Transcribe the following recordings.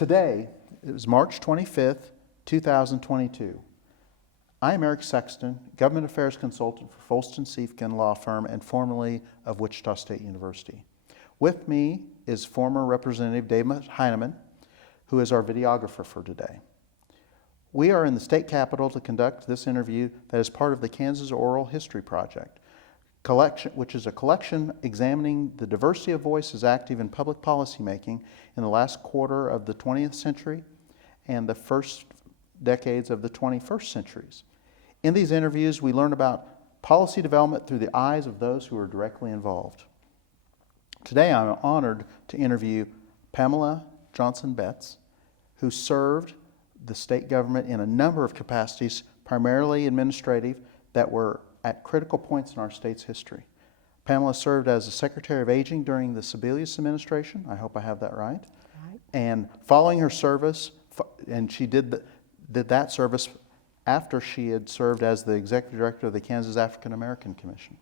Today, it was March 25th, 2022. I am Eric Sexton, Government Affairs Consultant for Folston Siefken Law Firm and formerly of Wichita State University. With me is former Representative David Heineman, who is our videographer for today. We are in the state capitol to conduct this interview that is part of the Kansas Oral History Project, which is a collection examining the diversity of voices active in public policymaking in the last quarter of the 20th century and the first decades of the 21st centuries. In these interviews, we learn about policy development through the eyes of those who are directly involved. Today, I'm honored to interview Pamela Johnson-Betts, who served the state government in a number of capacities, primarily administrative, that were at critical points in our state's history. Pamela served as the Secretary of Aging during the Sebelius administration. I hope I have that right. Right. And following her service, and she did that service after she had served as the Executive Director of the Kansas AfricanAmerican Commission.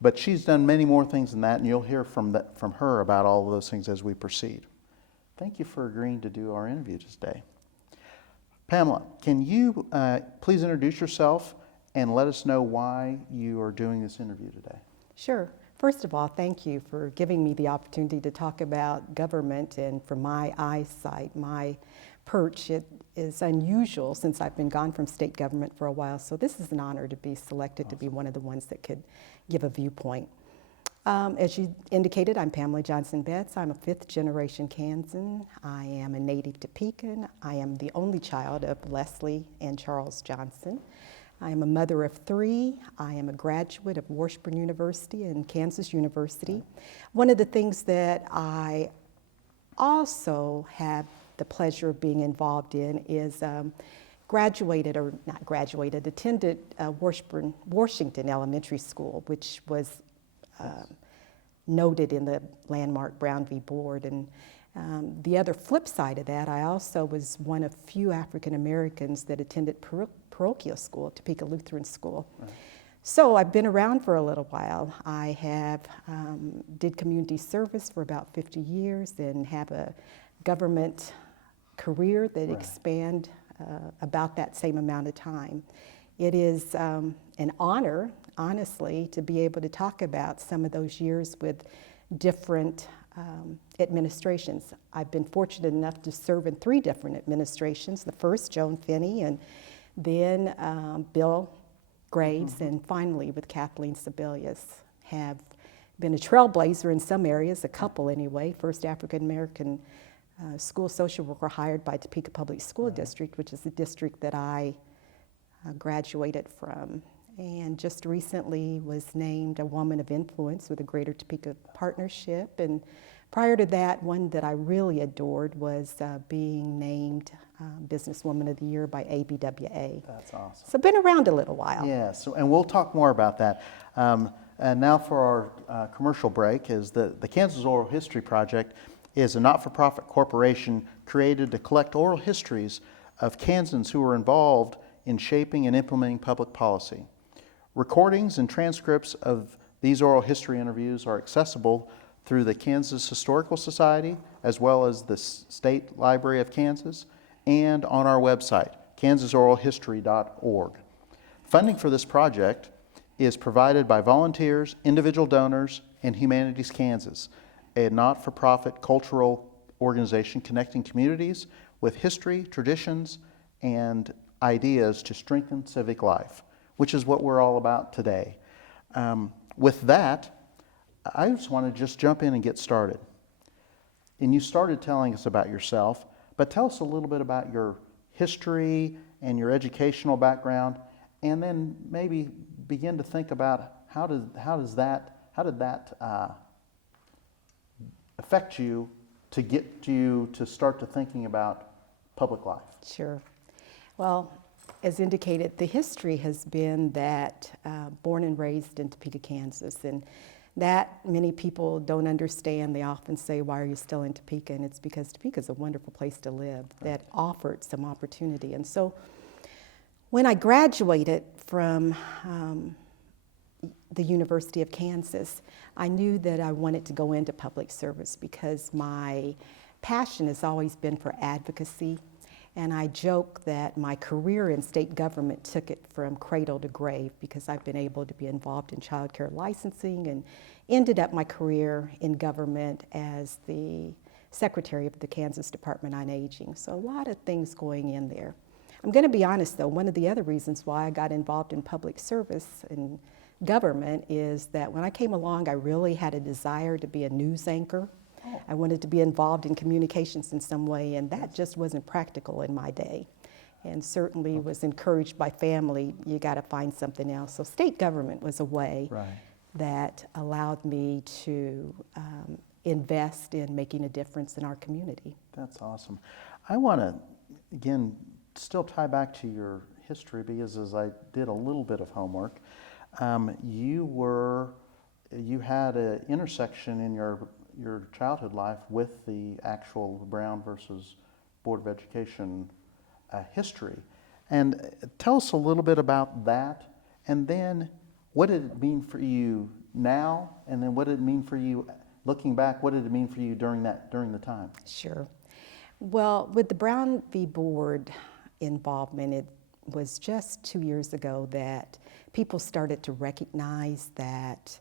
But she's done many more things than that, and you'll hear from her about all of those things as we proceed. Thank you for agreeing to do our interview today. Pamela, can you please introduce yourself and let us know why you are doing this interview today? Sure. First of all, thank you for giving me the opportunity to talk about government, and from my eyesight, my perch, it is unusual since I've been gone from state government for a while, so this is an honor to be selected to be one of the ones that could give a viewpoint. As you indicated, I'm Pamela Johnson-Betts. I'm a fifth-generation Kansan. I am a native Topekan. I am the only child of Leslie and Charles Johnson. I am a mother of three. I am a graduate of Washburn University and Kansas University. One of the things that I also have the pleasure of being involved in is attended Washington Elementary School, which was noted in the landmark Brown v. Board. And the other flip side of that, I also was one of few African Americans that attended parochial school, Topeka Lutheran School. Right. So I've been around for a little while. I have did community service for about 50 years and have a government career that expand about that same amount of time. It is an honor, honestly, to be able to talk about some of those years with different administrations. I've been fortunate enough to serve in 3 different administrations. The first, Joan Finney, and then Bill Graves, and finally with Kathleen Sebelius. Have been a trailblazer in some areas, a couple anyway. First African American school social worker hired by Topeka Public School District, which is the district that I graduated from. And just recently was named a Woman of Influence with the Greater Topeka Partnership. And prior to that, one that I really adored was being named Businesswoman of the Year by ABWA. That's awesome. So been around a little while. Yes, and we'll talk more about that. And now for our commercial break is the Kansas Oral History Project is a not-for-profit corporation created to collect oral histories of Kansans who were involved in shaping and implementing public policy. Recordings and transcripts of these oral history interviews are accessible through the Kansas Historical Society, as well as the State Library of Kansas, and on our website, kansasoralhistory.org. Funding for this project is provided by volunteers, individual donors, and Humanities Kansas, a not-for-profit cultural organization connecting communities with history, traditions, and ideas to strengthen civic life, which is what we're all about today. With that, I just want to jump in and get started. And you started telling us about yourself, but tell us a little bit about your history and your educational background, and then maybe begin to think about how did that affect you to get you to start to thinking about public life? Sure. Well, as indicated, the history has been that born and raised in Topeka, Kansas, and that many people don't understand. They often say, why are you still in Topeka? And it's because Topeka is a wonderful place to live that offered some opportunity. And so when I graduated from the University of Kansas, I knew that I wanted to go into public service because my passion has always been for advocacy, and I joke that my career in state government took it from cradle to grave because I've been able to be involved in child care licensing and ended up my career in government as the secretary of the Kansas Department on Aging. So a lot of things going in there. I'm going to be honest though, one of the other reasons why I got involved in public service and government is that when I came along, I really had a desire to be a news anchor. Oh. I wanted to be involved in communications in some way, and that just wasn't practical in my day. And certainly was encouraged by family, you got to find something else. So state government was a way Right. that allowed me to invest in making a difference in our community. That's awesome. I want to, again, still tie back to your history because as I did a little bit of homework, you had an intersection in your childhood life with the actual Brown versus Board of Education history. And tell us a little bit about that, and then what did it mean for you now, and then what did it mean for you looking back? What did it mean for you during the time? Sure. Well, with the Brown v. Board involvement, it was just 2 years ago that people started to recognize that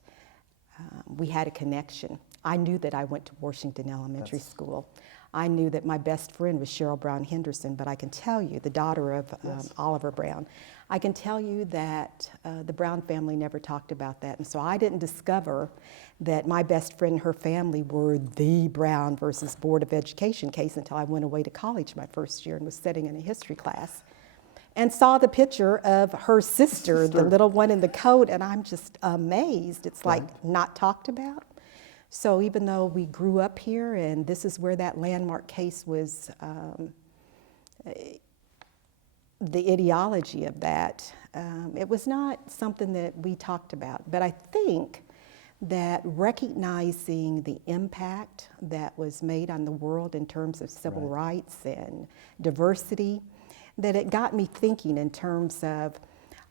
we had a connection. I knew that I went to Washington Elementary School. I knew that my best friend was Cheryl Brown Henderson, but I can tell you, the daughter of Oliver Brown, I can tell you that the Brown family never talked about that. And so I didn't discover that my best friend and her family were the Brown versus Board of Education case until I went away to college my first year and was sitting in a history class and saw the picture of her sister, the little one in the coat, and I'm just amazed. It's like not talked about. So even though we grew up here, and this is where that landmark case was, the ideology of that, it was not something that we talked about. But I think that recognizing the impact that was made on the world in terms of civil rights and diversity, that it got me thinking in terms of,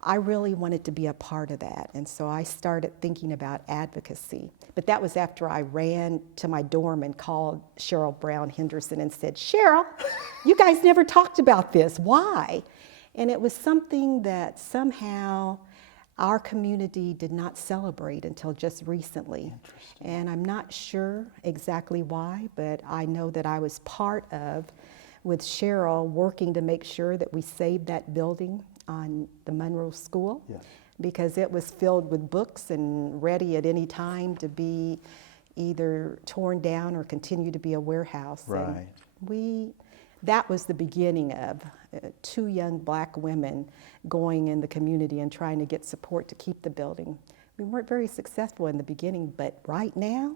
I really wanted to be a part of that. And so I started thinking about advocacy. But that was after I ran to my dorm and called Cheryl Brown Henderson and said, Cheryl, you guys never talked about this. Why? And it was something that somehow our community did not celebrate until just recently. And I'm not sure exactly why, but I know that I was part of, with Cheryl, working to make sure that we saved that building on the Monroe School, because it was filled with books and ready at any time to be either torn down or continue to be a warehouse. Right. And that was the beginning of two young black women going in the community and trying to get support to keep the building. We weren't very successful in the beginning, but right now,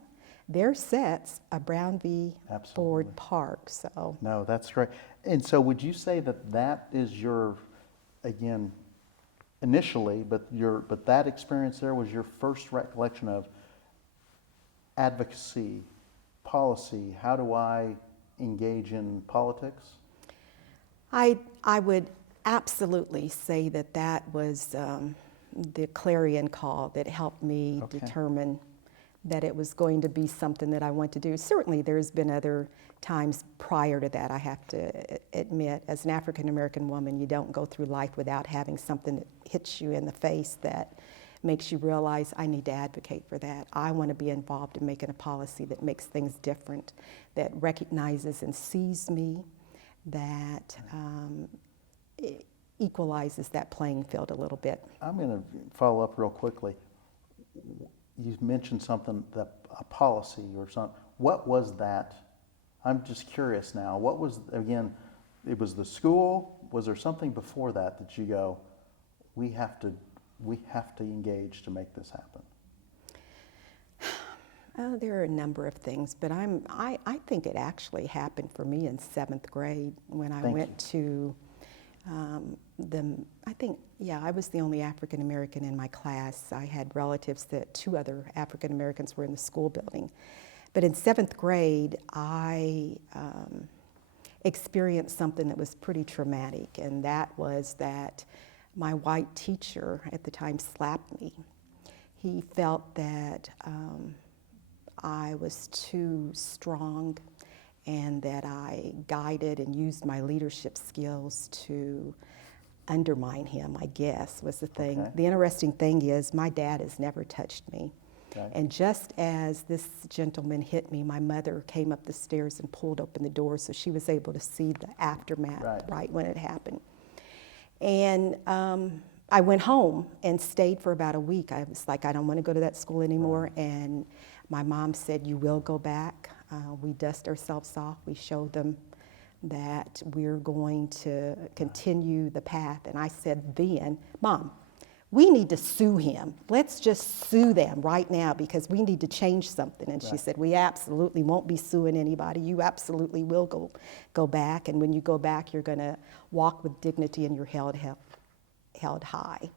their sets a Brown v. Board Park. So. No, that's great. And so would you say that is your, again, initially, but that experience there was your first recollection of advocacy, policy? How do I engage in politics? I would absolutely say that was the clarion call that helped me determine that it was going to be something that I want to do. Certainly there's been other times prior to that, I have to admit. As an African-American woman, you don't go through life without having something that hits you in the face that makes you realize, I need to advocate for that. I want to be involved in making a policy that makes things different, that recognizes and sees me, that equalizes that playing field a little bit. I'm going to follow up real quickly. You mentioned something, a policy or something. What was that? I'm just curious now. What was, again, it was the school? Was there something before that you go, we have to engage to make this happen? There are a number of things, but I think it actually happened for me in 7th grade when I went to I was the only African American in my class. I had relatives that 2 other African Americans were in the school building. But in 7th grade, I experienced something that was pretty traumatic, and that was that my white teacher at the time slapped me. He felt that I was too strong and that I guided and used my leadership skills to undermine him, I guess, was the thing. Okay. The interesting thing is my dad has never touched me. Okay. And just as this gentleman hit me, my mother came up the stairs and pulled open the door, so she was able to see the aftermath right when it happened. And I went home and stayed for about a week. I was like, I don't want to go to that school anymore. Right. And my mom said, you will go back. We dust ourselves off. We showed them that we're going to continue the path. And I said then, Mom, we need to sue him. Let's just sue them right now because we need to change something. And she said, we absolutely won't be suing anybody. You absolutely will go back. And when you go back, you're going to walk with dignity and you're held high.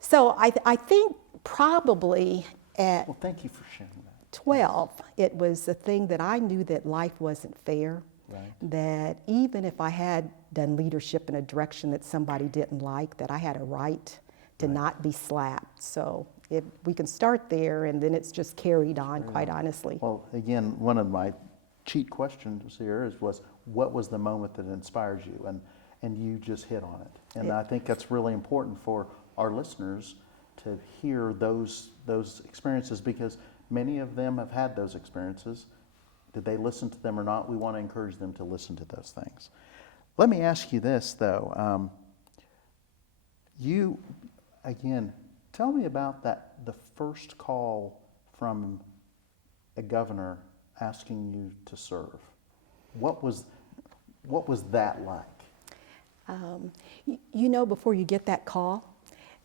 So I think probably at well, thank you for sharing that. 12, it was a thing that I knew that life wasn't fair. Right. That even if I had done leadership in a direction that somebody didn't like, that I had a right to not be slapped. So if we can start there, and then it's just carried on, quite honestly. Well, again, one of my cheat questions here was, what was the moment that inspired you? And you just hit on it. And I think that's really important for our listeners to hear those experiences, because many of them have had those experiences. Did they listen to them or not? We want to encourage them to listen to those things. Let me ask you this, though. You, again, tell me about the first call from a governor asking you to serve. What was that like? You know, before you get that call,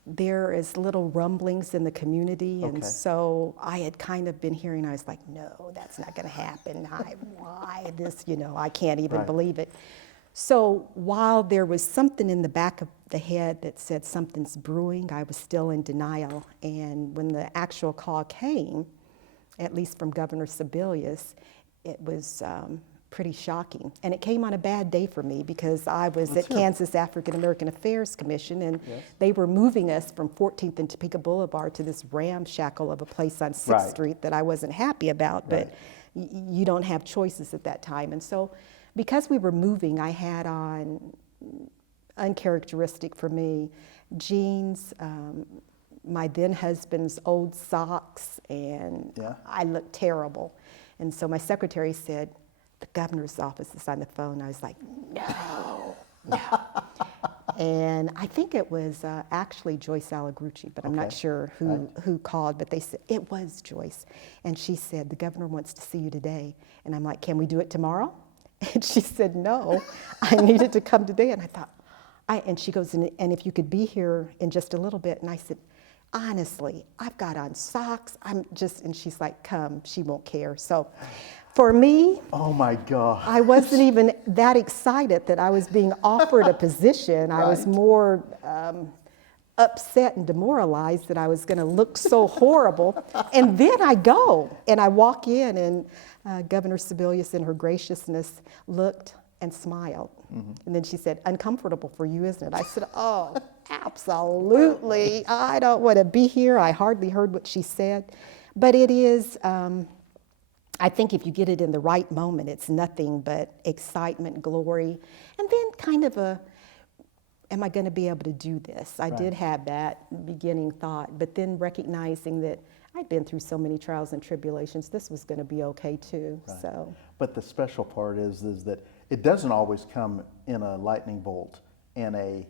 there is little rumblings in the community, and so I had kind of been hearing, I was like, no, that's not going to happen. Why this, I can't even believe it. So while there was something in the back of the head that said something's brewing, I was still in denial. And when the actual call came, at least from Governor Sebelius, it was pretty shocking. And it came on a bad day for me because I was at Kansas African-American Affairs Commission, and they were moving us from 14th and Topeka Boulevard to this ramshackle of a place on 6th Street that I wasn't happy about, but you don't have choices at that time. And so because we were moving, I had on, uncharacteristic for me, jeans, my then husband's old socks, and I looked terrible. And so my secretary said, the governor's office is on the phone. I was like, no. And I think it was actually Joyce Elder, but I'm not sure who called, but they said, it was Joyce. And she said, the governor wants to see you today. And I'm like, can we do it tomorrow? And she said, no, I needed to come today. And I thought, and she goes, and if you could be here in just a little bit. And I said, honestly, I've got on socks. And she's like, come, she won't care. So for me, oh my God, I wasn't even that excited that I was being offered a position. I was more upset and demoralized that I was going to look so horrible. And then I go and I walk in, and Governor Sebelius, in her graciousness, looked and smiled. Mm-hmm. And then she said, uncomfortable for you, isn't it? I said, oh, absolutely. I don't want to be here. I hardly heard what she said. But it is, I think if you get it in the right moment, it's nothing but excitement, glory, and then kind of am I going to be able to do this? I did have that beginning thought, but then recognizing that I'd been through so many trials and tribulations, this was going to be okay too. Right. So. But the special part is that it doesn't always come in a lightning bolt, in a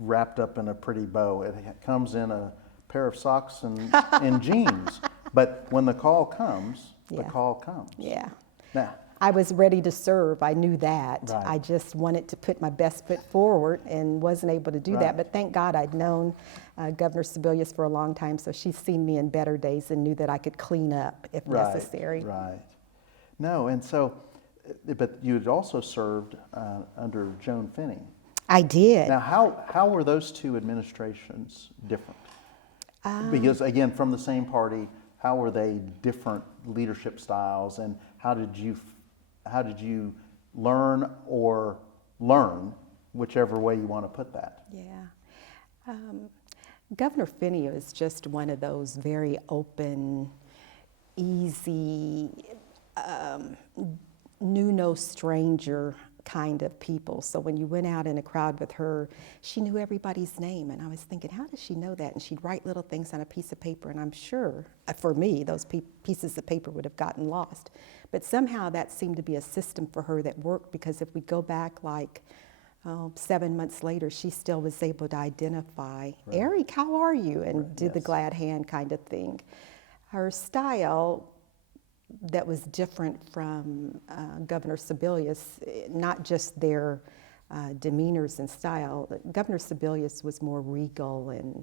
wrapped up in a pretty bow. It comes in a pair of socks and jeans. But when the call comes, the call comes. Yeah. Now, I was ready to serve. I knew that. Right. I just wanted to put my best foot forward and wasn't able to do that. But thank God I'd known Governor Sebelius for a long time, so she's seen me in better days and knew that I could clean up if necessary. Right. No, and so, but you had also served under Joan Finney. I did. Now, how were those two administrations different? Because again, from the same party, how were they different leadership styles, and how did you learn, whichever way you want to put that? Yeah. Governor Finney is just one of those very open, easy, knew no stranger kind of people. So when you went out in a crowd with her, she knew everybody's name. And I was thinking, how does she know that? And she'd write little things on a piece of paper. And I'm sure, for me, those pieces of paper would have gotten lost. But somehow that seemed to be a system for her that worked, because if we go back like 7 months later, she still was able to identify, Eric, how are you? And did the glad hand kind of thing. Her style that was different from Governor Sebelius, not just their demeanors and style. Governor Sebelius was more regal and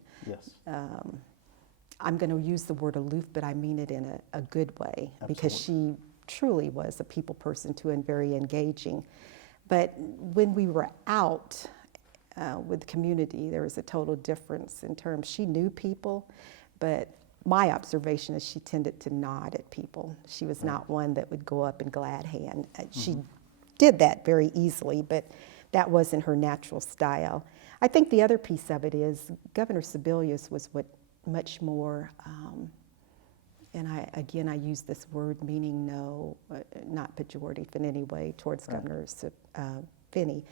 I'm going to use the word aloof, but I mean it in a good way. Absolutely. Because she truly was a people person too, and very engaging. But when we were out with the community, there was a total difference in terms, she knew people, but my observation is she tended to nod at people. She was not one that would go up and glad hand. She did that very easily, but that wasn't her natural style. I think the other piece of it is Governor Sebelius was much more, and I use this word meaning no, not pejorative in any way towards Governor Finney,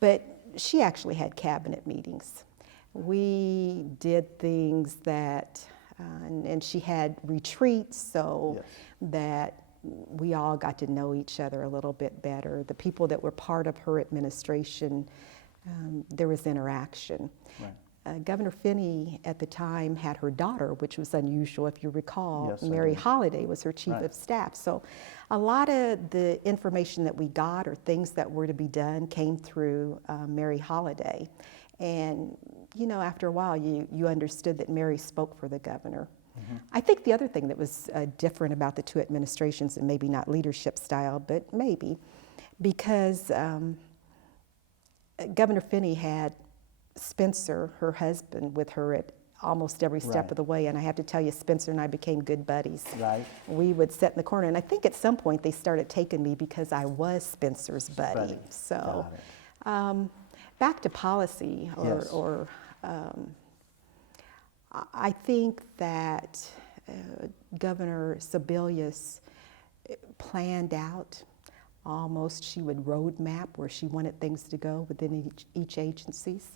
but she actually had cabinet meetings. We did things that, and she had retreats so that we all got to know each other a little bit better. The people that were part of her administration, there was interaction. Governor Finney at the time had her daughter, which was unusual, if you recall. Mary Holiday was her chief of staff. So a lot of the information that we got or things that were to be done came through Mary Holiday. And you know, after a while, you understood that Mary spoke for the governor. I think the other thing that was different about the two administrations, and maybe not leadership style, but maybe, because Governor Finney had Spencer, her husband, with her at almost every step of the way. And I have to tell you, Spencer and I became good buddies. We would sit in the corner, and I think at some point they started taking me because I was Spencer's buddy. So back to policy, I think that Governor Sebelius planned out almost, she would roadmap where she wanted things to go within each agencies.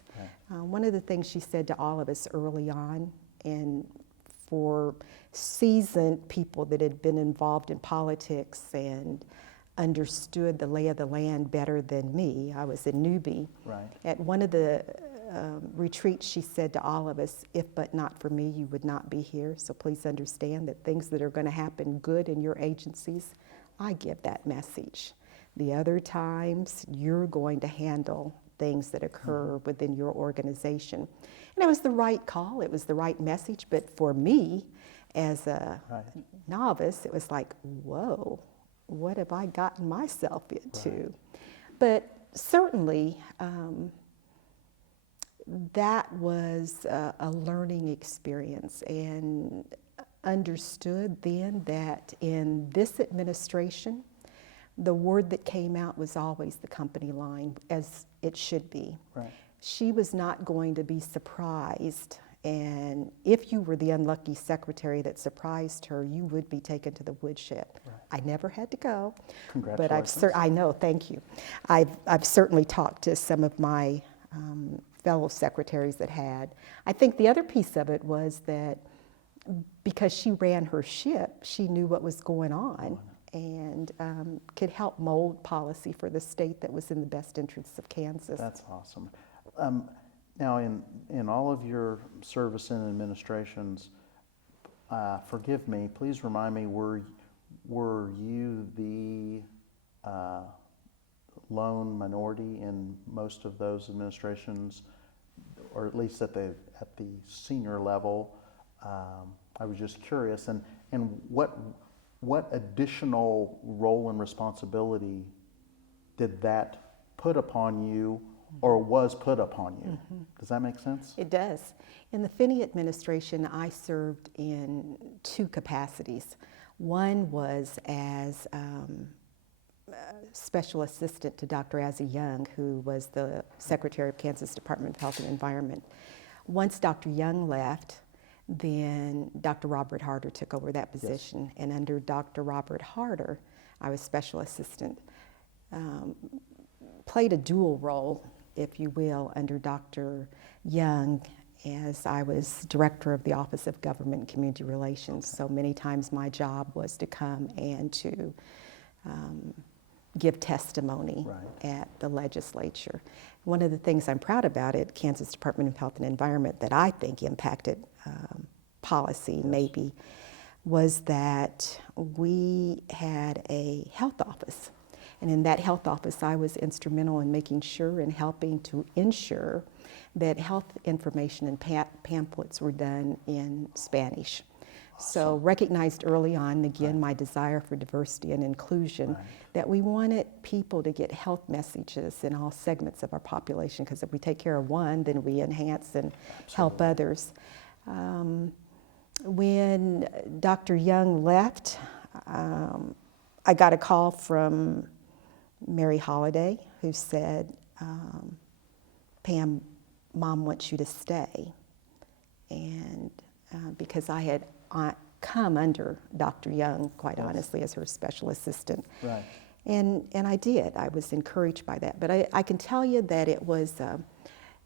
One of the things she said to all of us early on, and for seasoned people that had been involved in politics and understood the lay of the land better than me, I was a newbie. At one of the retreats, she said to all of us, if but not for me, you would not be here. So please understand that things that are going to happen good in your agencies, I give that message. The other times, you're going to handle things that occur within your organization. And it was the right call, it was the right message, but for me, as a novice, it was like, whoa, what have I gotten myself into? But certainly, that was a learning experience, and understood then that in this administration, the word that came out was always the company line, as it should be. She was not going to be surprised, and if you were the unlucky secretary that surprised her, you would be taken to the woodshed. I never had to go, but I know, thank you. I've certainly talked to some of my fellow secretaries that had. I think the other piece of it was that because she ran her ship, she knew what was going on and could help mold policy for the state that was in the best interests of Kansas. That's awesome. Now, in all of your service in administrations, forgive me, please remind me, were you the lone minority in most of those administrations, or at least at the senior level? I was just curious, and what additional role and responsibility did that put upon you, or was put upon you? Does that make sense? It does. In the Finney administration, I served in two capacities. One was as special assistant to Dr. Azzy Young, who was the Secretary of Kansas Department of Health and Environment. Once Dr. Young left, then Dr. Robert Harder took over that position. And under Dr. Robert Harder, I was special assistant. Played a dual role, if you will, under Dr. Young, as I was director of the Office of Government and Community Relations. So many times my job was to come and to give testimony at the legislature. One of the things I'm proud about at Kansas Department of Health and Environment that I think impacted policy maybe was that we had a health office. And in that health office, I was instrumental in making sure and helping to ensure that health information and pamphlets were done in Spanish. So recognized early on, again, my desire for diversity and inclusion, that we wanted people to get health messages in all segments of our population, because if we take care of one, then we enhance and help others. When Dr. Young left, I got a call from Mary Holliday, who said, Pam, Mom wants you to stay. And because I had come under Dr. Young, quite honestly, as her special assistant. And I did. I was encouraged by that. But I can tell you that it was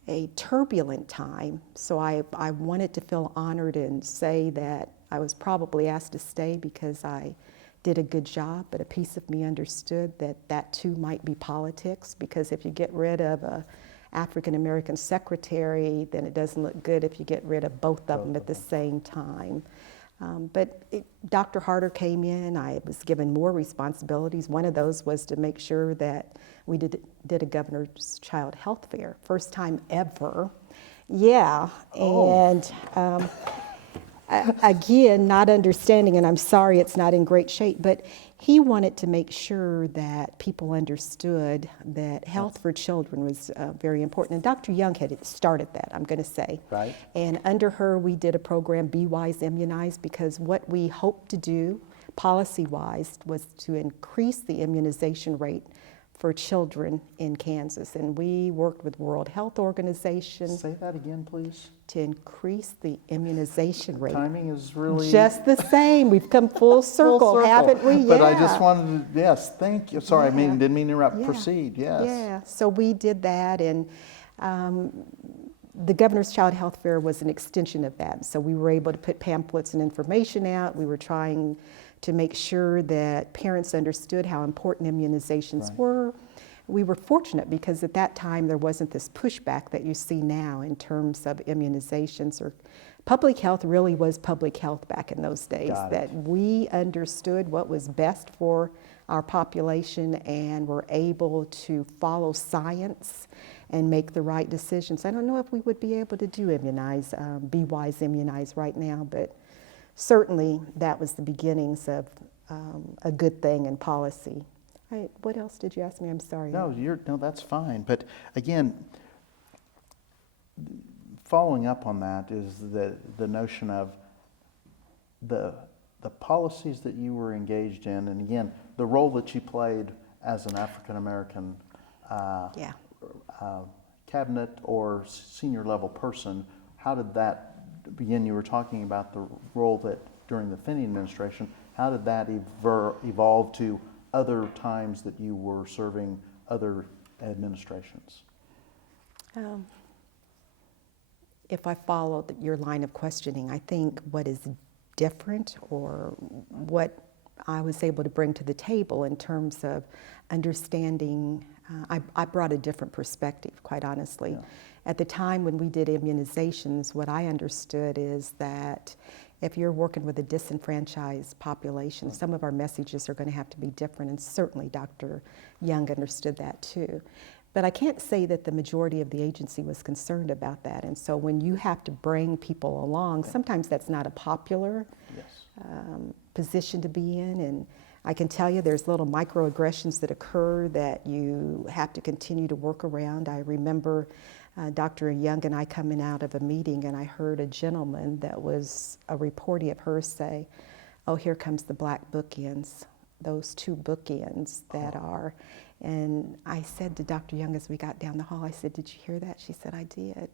a turbulent time, so I wanted to feel honored and say that I was probably asked to stay because I did a good job, but a piece of me understood that that too might be politics, because if you get rid of a African-American secretary, then it doesn't look good if you get rid of both of them at the same time. But Dr. Harder came in, I was given more responsibilities. One of those was to make sure that we did a governor's child health fair, first time ever. Yeah, and again, not understanding, and I'm sorry it's not in great shape, but he wanted to make sure that people understood that health for children was very important. And Dr. Young had started that, I'm going to say. And under her, we did a program, Be Wise, Immunize, because what we hoped to do, policy-wise, was to increase the immunization rate for children in Kansas. And we worked with World Health Organization. Say that again, please. To increase the immunization rate. Timing is really... Just the same. We've come full circle, haven't we? But I just wanted to, yes, thank you. Sorry, didn't mean to interrupt. Proceed, yes. Yeah, so we did that, and the Governor's Child Health Fair was an extension of that. So we were able to put pamphlets and information out. We were trying to make sure that parents understood how important immunizations were. We were fortunate because at that time there wasn't this pushback that you see now in terms of immunizations, or public health really was public health back in those days, that we understood what was best for our population and were able to follow science and make the right decisions. I don't know if we would be able to do immunize, Be Wise, Immunize right now, but certainly that was the beginnings of a good thing in policy. What else did you ask me? I'm sorry. No, that's fine. But again, following up on that is the notion of the policies that you were engaged in, and again, the role that you played as an African-American cabinet or senior level person. How did that begin? You were talking about the role that during the Finney administration, how did that evolve to other times that you were serving other administrations? If I followed your line of questioning, I think what is different, or what I was able to bring to the table in terms of understanding, I brought a different perspective, quite honestly. At the time when we did immunizations, what I understood is that if you're working with a disenfranchised population, some of our messages are going to have to be different, and certainly Dr. Young understood that too. But I can't say that the majority of the agency was concerned about that, and so when you have to bring people along, sometimes that's not a popular position to be in, and I can tell you there's little microaggressions that occur that you have to continue to work around. I remember Dr. Young and I coming out of a meeting, and I heard a gentleman that was a reportee of hers say, "Oh, here comes the black bookends," those two bookends that are. And I said to Dr. Young as we got down the hall, I said, "Did you hear that?" She said, "I did."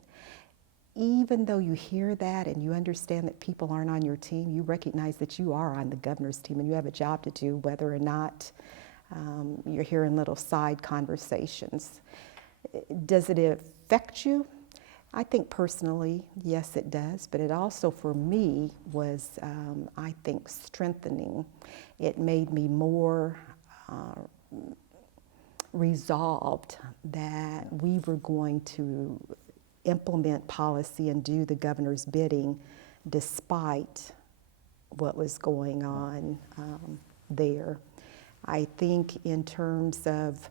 even though you hear that and you understand that people aren't on your team, you recognize that you are on the governor's team and you have a job to do, whether or not you're hearing little side conversations. Does it affect you? I think personally, yes, it does, but it also, for me, was, I think, strengthening. It made me more resolved that we were going to implement policy and do the governor's bidding despite what was going on there. I think in terms of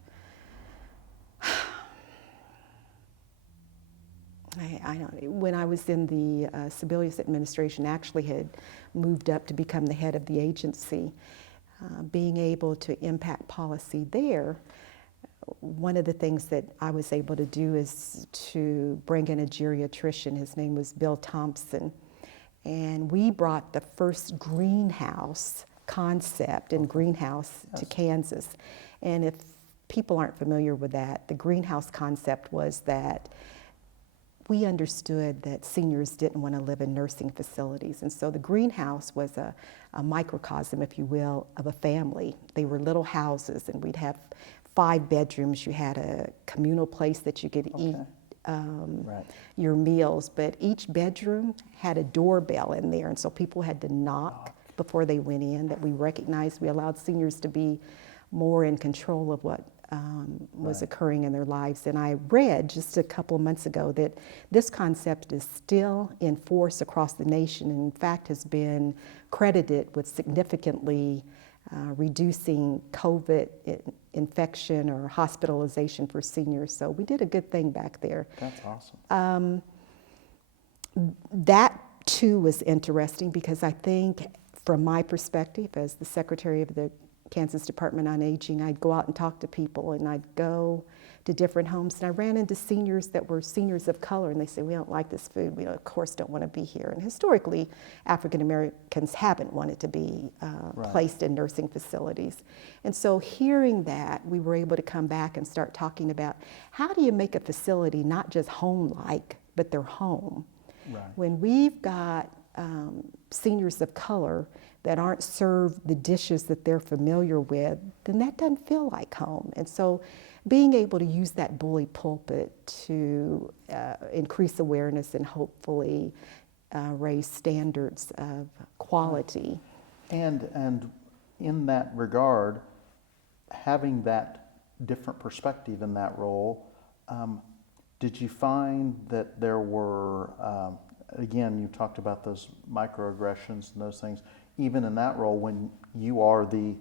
when I was in the Sebelius administration, actually had moved up to become the head of the agency. Being able to impact policy there, one of the things that I was able to do is to bring in a geriatrician. His name was Bill Thompson. And we brought the first greenhouse concept in greenhouse to Kansas. And if people aren't familiar with that, the greenhouse concept was that we understood that seniors didn't want to live in nursing facilities. And so the greenhouse was a microcosm, if you will, of a family. They were little houses, and we'd have 5 bedrooms. You had a communal place that you could eat your meals, but each bedroom had a doorbell in there, and so people had to knock before they went in, that we recognized we allowed seniors to be more in control of what was occurring in their lives. And I read just a couple of months ago that this concept is still in force across the nation, and in fact has been credited with significantly reducing COVID infection or hospitalization for seniors. So we did a good thing back there. That's awesome. That too was interesting, because I think from my perspective as the secretary of the Kansas Department on Aging, I'd go out and talk to people, and I'd go to different homes, and I ran into seniors that were seniors of color, and they say, we don't like this food, we of course don't want to be here. And historically, African Americans haven't wanted to be placed in nursing facilities. And so hearing that, we were able to come back and start talking about, how do you make a facility not just home-like, but their home? When we've got seniors of color that aren't served the dishes that they're familiar with, then that doesn't feel like home. And so being able to use that bully pulpit to increase awareness and hopefully raise standards of quality. And in that regard, having that different perspective in that role, did you find that there were, again, you talked about those microaggressions and those things, even in that role, when you are the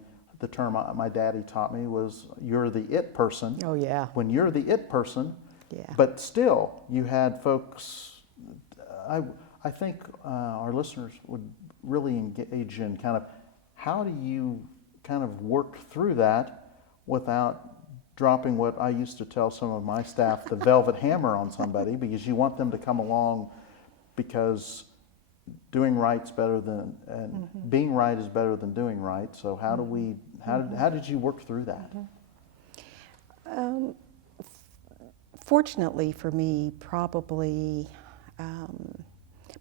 term my daddy taught me was, you're the it person. Oh yeah. When you're the it person, yeah. But still you had folks, I think our listeners would really engage in kind of, how do you kind of work through that without dropping what I used to tell some of my staff, the velvet hammer on somebody, because you want them to come along, because doing right's better than, and being right is better than doing right. So how do we, how did you work through that? Fortunately for me, probably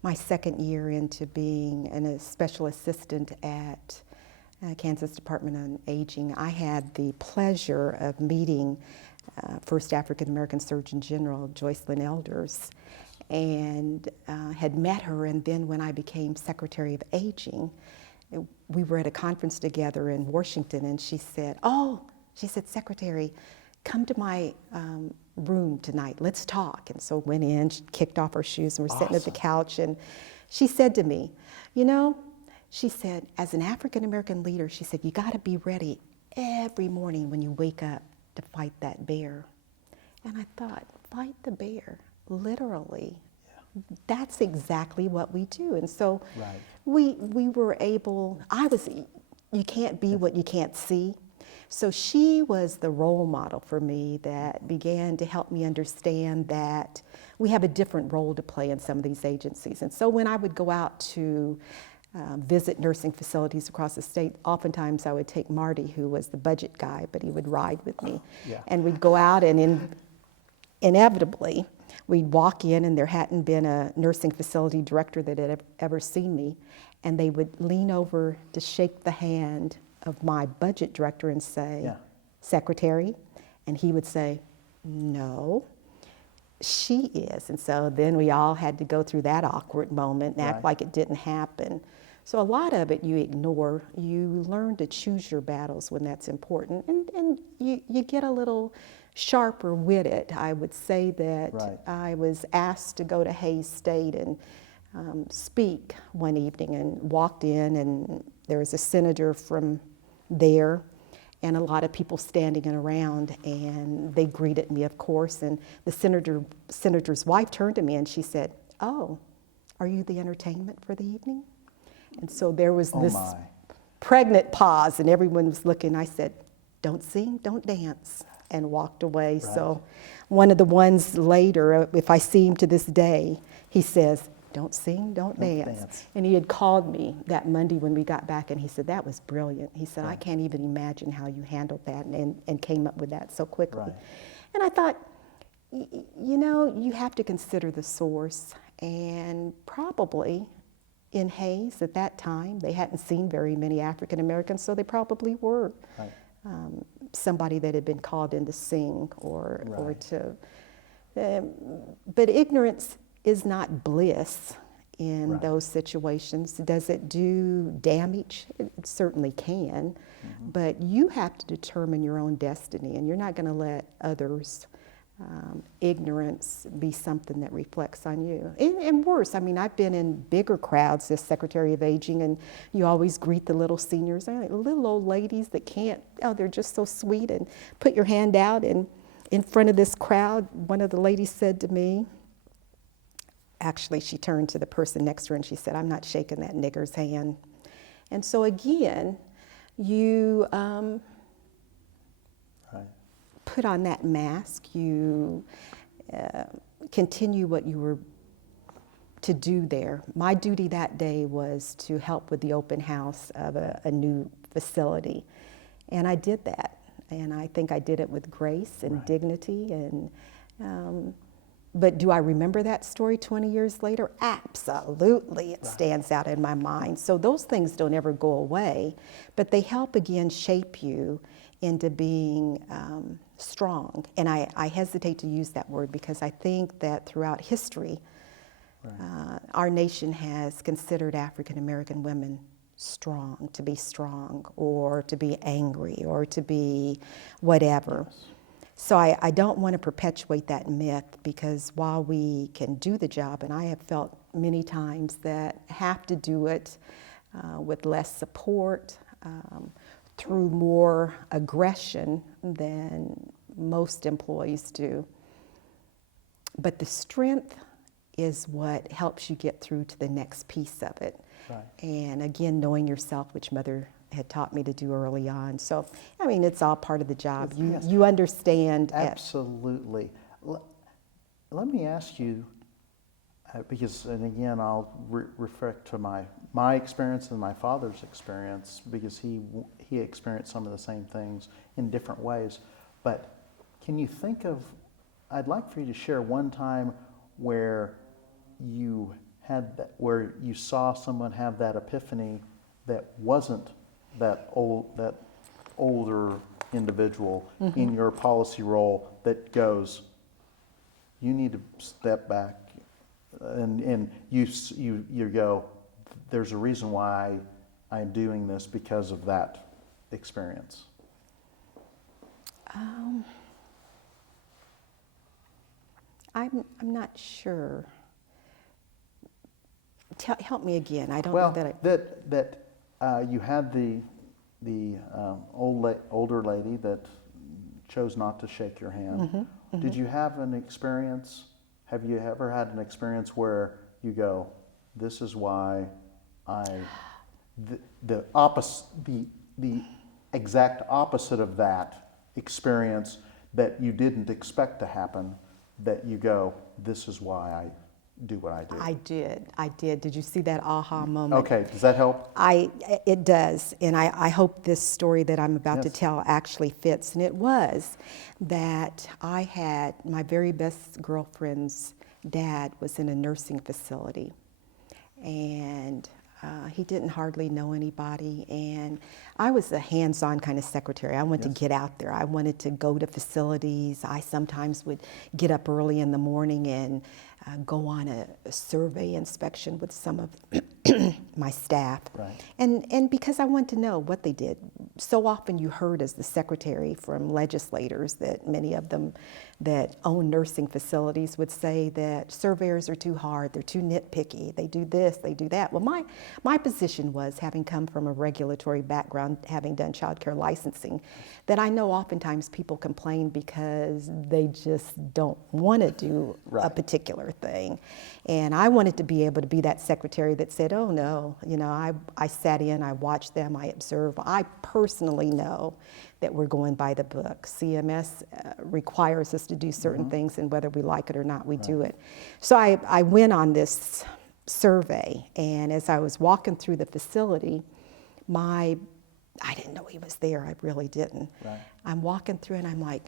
my second year into being a special assistant at Kansas Department on Aging, I had the pleasure of meeting first African American Surgeon General, Joycelyn Elder, and had met her. And then when I became Secretary of Aging, we were at a conference together in Washington, and she said, Secretary, come to my room tonight, let's talk. And so went in, she kicked off her shoes, and we're sitting at the couch, and she said to me, she said, as an African American leader, she said, you gotta be ready every morning when you wake up to fight that bear. And I thought, fight the bear, literally. Yeah. That's exactly what we do. And so we were able, you can't be what you can't see. So she was the role model for me that began to help me understand that we have a different role to play in some of these agencies. And so when I would go out to visit nursing facilities across the state, oftentimes I would take Marty, who was the budget guy, but he would ride with me. And we'd go out, and inevitably we'd walk in and there hadn't been a nursing facility director that had ever seen me, and they would lean over to shake the hand of my budget director and say, Yeah. Secretary, and he would say, no, she is. And so then we all had to go through that awkward moment and act Right. like it didn't happen. So a lot of it you ignore. You learn to choose your battles when that's important, and you get a little sharper with it. I would say that Right. I was asked to go to Hays State and speak one evening, and walked in, and there was a senator from there and a lot of people standing around, and they greeted me, of course, and the senator's wife turned to me and she said, oh, are you the entertainment for the evening? And so there was Oh this my. pregnant pause, and everyone was looking. I said, don't sing, don't dance, and walked away. Right. So one of the ones later, if I see him to this day, he says, don't sing, don't dance. And he had called me that Monday when we got back, and he said, that was brilliant. He said, I can't even imagine how you handled that and came up with that so quickly. Right. And I thought, you know, you have to consider the source, and probably in Hays at that time, they hadn't seen very many African Americans, so they probably were Right. somebody that had been called in to sing or Right. to, but ignorance is not bliss in Right. those situations. Does it do damage? It certainly can, but you have to determine your own destiny, and you're not going to let others' ignorance be something that reflects on you. And worse, I mean, I've been in bigger crowds as Secretary of Aging, and you always greet the little seniors, little old ladies that can't, they're just so sweet, and put your hand out, and in front of this crowd, one of the ladies said to me, actually, she turned to the person next to her and she said, I'm not shaking that nigger's hand. And so again, you Right. put on that mask, you continue what you were to do there. My duty that day was to help with the open house of a new facility. And I did that. And I think I did it with grace and Right. dignity. And but do I remember that story 20 years later? Absolutely, it stands out in my mind. So those things don't ever go away, but they help again shape you into being strong. And I hesitate to use that word because I think that throughout history, our nation has considered African American women strong, to be strong, or to be angry, or to be whatever. Yes. So I don't want to perpetuate that myth, because while we can do the job, and I have felt many times that have to do it with less support, through more aggression than most employees do. But the strength is what helps you get through to the next piece of it. Right. And again, knowing yourself, which Mother had taught me to do early on. So, I mean, it's all part of the job. Yes. You understand. Absolutely. Let me ask you, because, and again, I'll reflect to my experience and my father's experience, because he experienced some of the same things in different ways. But can you think of, I'd like for you to share one time where you had that, where you saw someone have that epiphany that wasn't that older individual in your policy role, that goes, you need to step back, and you go, there's a reason why I'm doing this because of that experience. I'm not sure. Help me again. I don't Well, know that you had the older lady that chose not to shake your hand. Did you have an experience? Have you ever had an experience where you go, this is why the exact opposite of that experience that you didn't expect to happen, that you go, this is why do what I do. I did. Did you see that aha moment? Okay, does that help? It does, and I hope this story that I'm about to Yes. tell actually fits. And it was that I had my very best girlfriend's dad was in a nursing facility, and he didn't hardly know anybody, and I was a hands-on kind of secretary. I wanted Yes. to get out there. I wanted to go to facilities. I sometimes would get up early in the morning and go on a survey inspection with some of my staff. Right. And because I wanted to know what they did. So often you heard as the secretary from legislators that many of them that own nursing facilities would say that surveyors are too hard, they're too nitpicky, they do this, they do that. Well, my position was, having come from a regulatory background, having done child care licensing, that I know oftentimes people complain because they just don't want to do a particular thing. And I wanted to be able to be that secretary that said, oh no, I sat in, I watched them, I observed. I personally know that we're going by the book. CMS requires us to do certain things, and whether we like it or not, we do it. So I went on this survey, and as I was walking through the facility, I didn't know he was there, I really didn't. Right. I'm walking through and I'm like,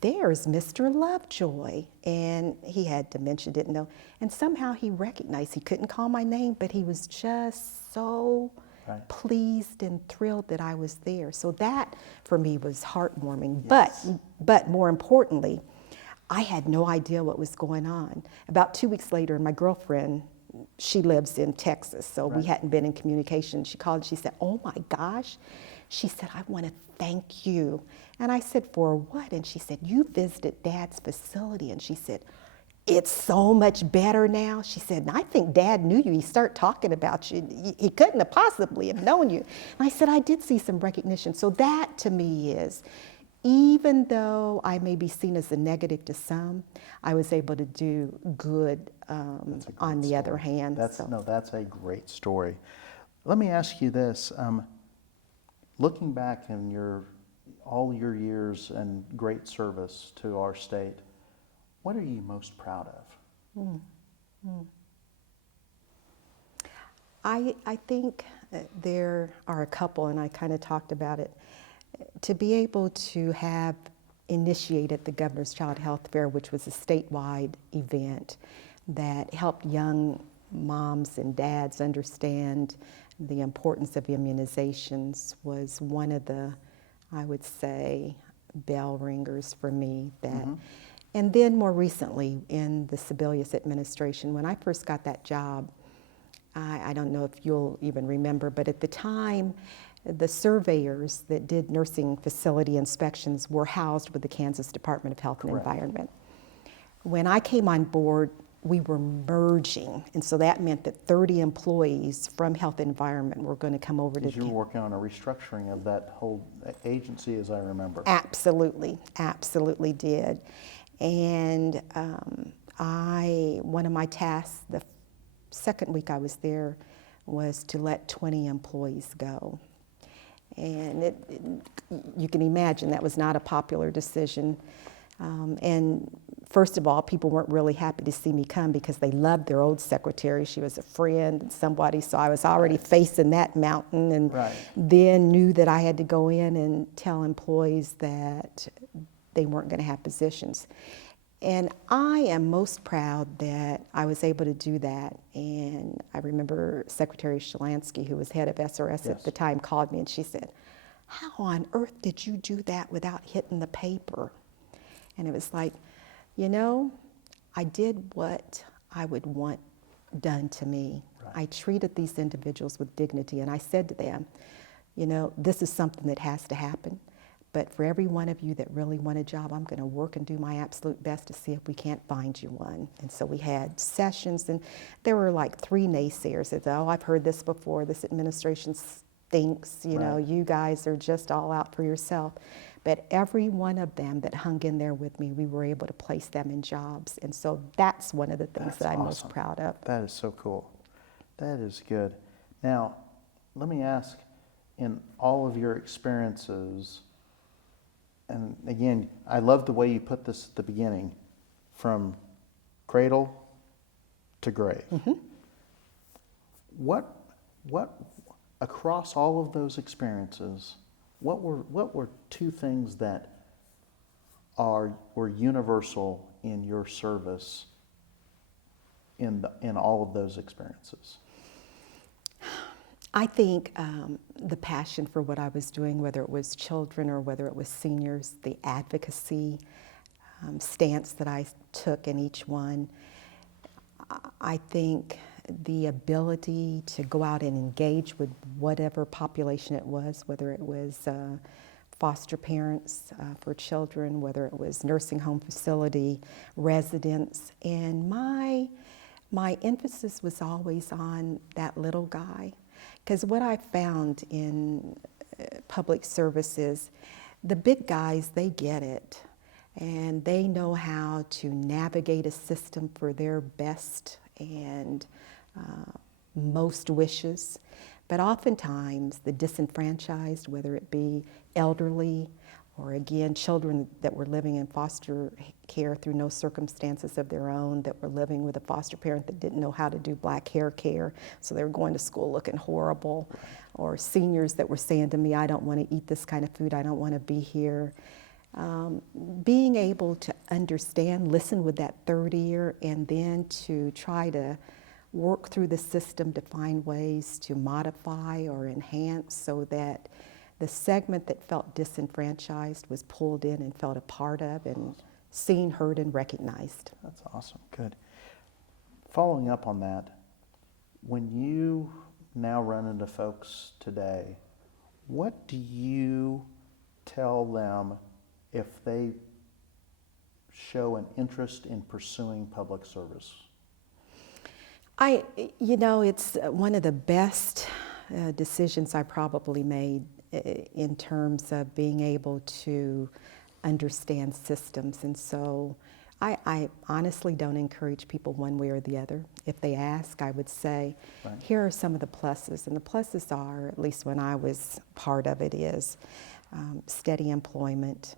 there's Mr. Lovejoy. And he had dementia, didn't know. And somehow he recognized, he couldn't call my name, but he was just so pleased and thrilled that I was there. So that for me was heartwarming. Yes. But more importantly, I had no idea what was going on. About 2 weeks later, my girlfriend, she lives in Texas, so we hadn't been in communication. She called and she said, oh my gosh. She said, I want to thank you. And I said, for what? And she said, you visited Dad's facility. And she said, it's so much better now. She said, and I think Dad knew you. He started talking about you. He couldn't have possibly have known you. And I said, I did see some recognition. So that to me is, even though I may be seen as a negative to some, I was able to do good on the other hand. That's a great story. Let me ask you this. Looking back in all your years and great service to our state, what are you most proud of? I think there are a couple, and I kind of talked about it. To be able to have initiated the Governor's Child Health Fair, which was a statewide event that helped young moms and dads understand the importance of immunizations, was one of the, I would say, bell ringers for me. And then more recently in the Sebelius administration, when I first got that job, I don't know if you'll even remember, but at the time, the surveyors that did nursing facility inspections were housed with the Kansas Department of Health and Environment. When I came on board, we were merging, and so that meant that 30 employees from Health and Environment were going to come over to. You were working on a restructuring of that whole agency, as I remember. Absolutely did. And one of my tasks the second week I was there was to let 20 employees go. And you can imagine that was not a popular decision. And first of all, people weren't really happy to see me come because they loved their old secretary. She was a friend and somebody, so I was already facing that mountain, and then knew that I had to go in and tell employees that they weren't going to have positions. And I am most proud that I was able to do that. And I remember Secretary Shalansky, who was head of SRS at the time, called me and she said, how on earth did you do that without hitting the paper? And it was like, I did what I would want done to me. I treated these individuals with dignity, and I said to them, this is something that has to happen. But for every one of you that really want a job, I'm going to work and do my absolute best to see if we can't find you one. And so we had sessions, and there were like 3 naysayers that, oh, I've heard this before, this administration stinks, you guys are just all out for yourself. But every one of them that hung in there with me, we were able to place them in jobs. And so that's one of the things that I'm most proud of. That is so cool. That is good. Now, let me ask, in all of your experiences, and again, I love the way you put this at the beginning, from cradle to grave. Mm-hmm. What across all of those experiences, what were two things that were universal in your service in all of those experiences? I think the passion for what I was doing, whether it was children or whether it was seniors, the advocacy stance that I took in each one, I think the ability to go out and engage with whatever population it was, whether it was foster parents for children, whether it was nursing home facility residents, and my emphasis was always on that little guy. Because what I found in public service is the big guys, they get it. And they know how to navigate a system for their best and most wishes. But oftentimes, the disenfranchised, whether it be elderly or again, children that were living in foster care through no circumstances of their own, that were living with a foster parent that didn't know how to do black hair care, so they were going to school looking horrible, or seniors that were saying to me, I don't want to eat this kind of food, I don't want to be here. Being able to understand, listen with that third ear, and then to try to work through the system to find ways to modify or enhance so that the segment that felt disenfranchised was pulled in and felt a part of and seen, heard, and recognized. That's awesome. Good. Following up on that, when you now run into folks today, what do you tell them if they show an interest in pursuing public service? It's one of the best decisions I probably made in terms of being able to understand systems. And so I honestly don't encourage people one way or the other. If they ask, I would say, right, here are some of the pluses. And the pluses are, at least when I was part of it, is steady employment.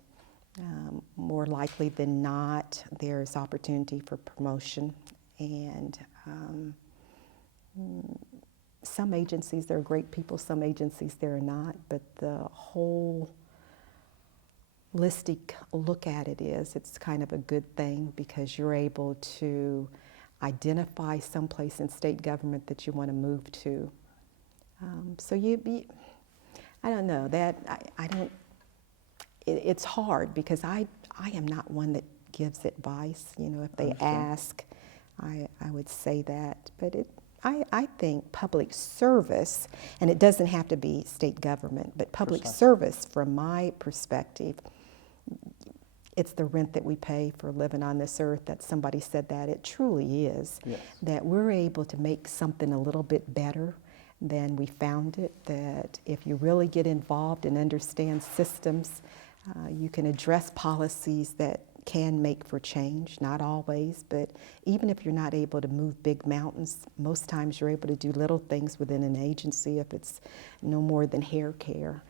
More likely than not, there's opportunity for promotion. And some agencies, they're great people, some agencies they're not, but the whole holistic look at it is, it's kind of a good thing because you're able to identify someplace in state government that you want to move to. I don't know, it's hard because I am not one that gives advice. If they ask, I would say that, but I think public service, and it doesn't have to be state government, but public service, from my perspective, it's the rent that we pay for living on this earth. That somebody said that. It truly is. Yes. That we're able to make something a little bit better than we found it. That if you really get involved and understand systems, you can address policies that can make for change, not always, but even if you're not able to move big mountains, most times you're able to do little things within an agency if it's no more than hair care,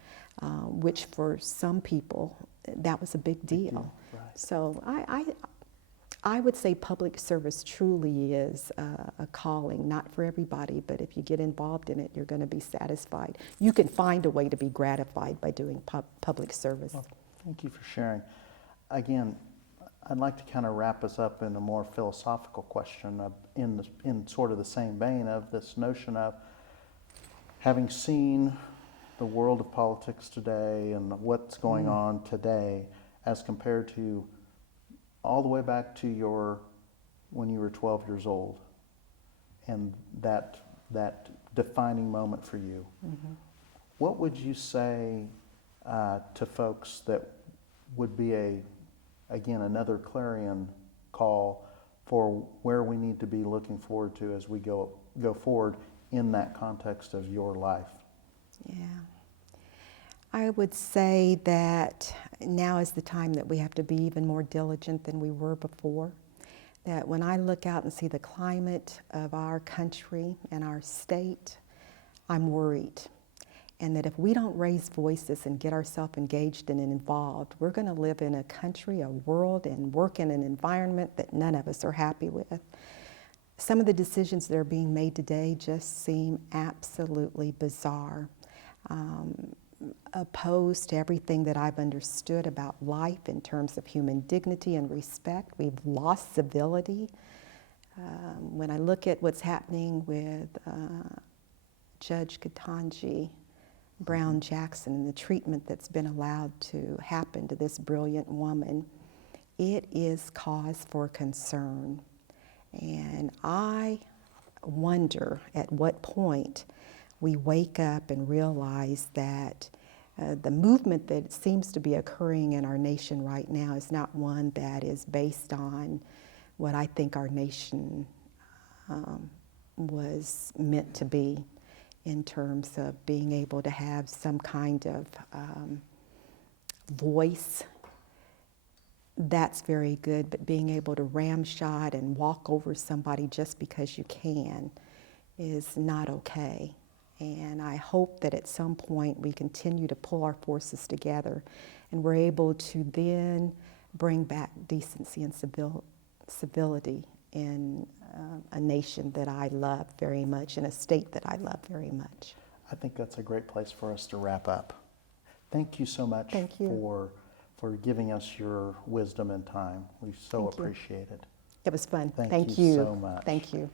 which for some people, that was a big deal. Right. So I would say public service truly is a calling, not for everybody, but if you get involved in it, you're going to be satisfied. You can find a way to be gratified by doing public service. Well, thank you for sharing. Again, I'd like to kind of wrap us up in a more philosophical question in sort of the same vein of this notion of having seen the world of politics today and what's going on today as compared to all the way back to when you were 12 years old and that defining moment for you. Mm-hmm. What would you say to folks that would be again, another clarion call for where we need to be looking forward to as we go forward in that context of your life? Yeah. I would say that now is the time that we have to be even more diligent than we were before. That when I look out and see the climate of our country and our state, I'm worried. And that if we don't raise voices and get ourselves engaged and involved, we're going to live in a country, a world, and work in an environment that none of us are happy with. Some of the decisions that are being made today just seem absolutely bizarre, opposed to everything that I've understood about life in terms of human dignity and respect. We've lost civility. When I look at what's happening with Judge Ketanji Brown Jackson and the treatment that's been allowed to happen to this brilliant woman, it is cause for concern. And I wonder at what point we wake up and realize that the movement that seems to be occurring in our nation right now is not one that is based on what I think our nation was meant to be, in terms of being able to have some kind of voice. That's very good, but being able to ramshot and walk over somebody just because you can is not okay. And I hope that at some point we continue to pull our forces together and we're able to then bring back decency and civility in a nation that I love very much, in a state that I love very much. I think that's a great place for us to wrap up. Thank you so much Thank you. for giving us your wisdom and time. We so Thank you. appreciate it. It was fun. Thank you so much. Thank you.